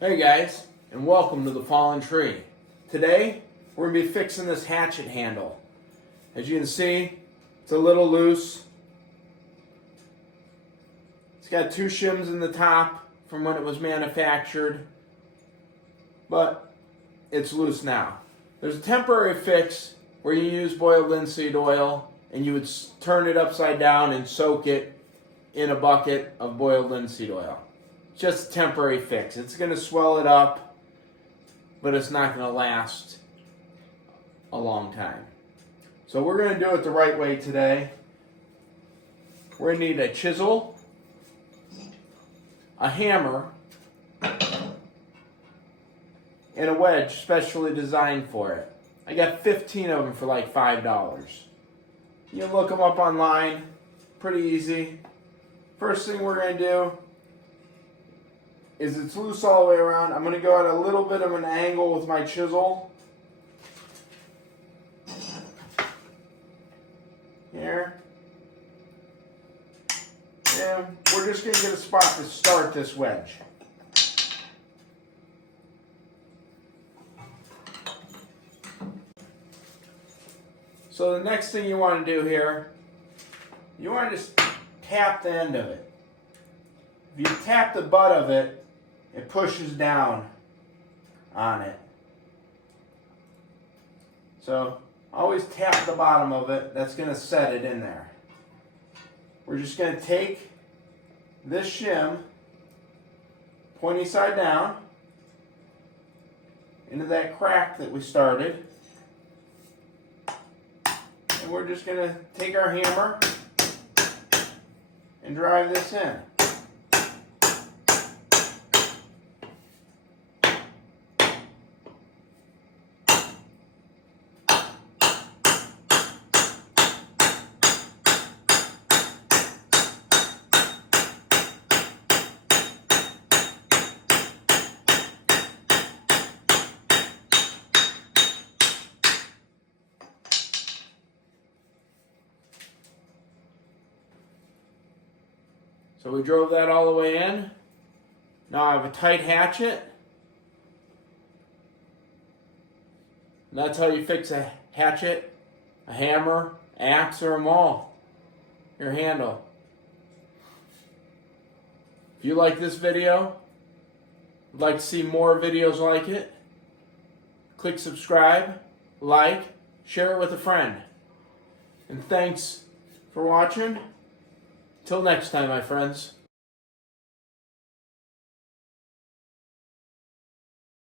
Hey guys, and welcome to the Fallen Tree. Today, we're going to be fixing this hatchet handle. As you can see, it's a little loose. It's got two shims in the top from when it was manufactured, but it's loose now. There's a temporary fix where you use boiled linseed oil and you would turn it upside down and soak it in a bucket of boiled linseed oil. Just a temporary fix. It's going to swell it up, but it's not going to last a long time. So we're going to do it the right way today. We're going to need a chisel, a hammer, and a wedge specially designed for it. I got 15 of them for like $5. You can look them up online. Pretty easy. First thing we're going to do is it's loose all the way around. I'm going to go at a little bit of an angle with my chisel. Here. And we're just going to get a spot to start this wedge. So the next thing you want to do here, you want to just tap the end of it. If you tap the butt of it, it pushes down on it. So always tap the bottom of it. That's going to set it in there. We're just going to take this shim, pointy side down, into that crack that we started. And we're just going to take our hammer and drive this in. So we drove that all the way in. Now I have a tight hatchet. And that's how you fix a hatchet, a hammer, axe, or a maul. Your handle. If you like this video, would like to see more videos like it, click subscribe, like, share it with a friend. And thanks for watching. Till next time, my friends.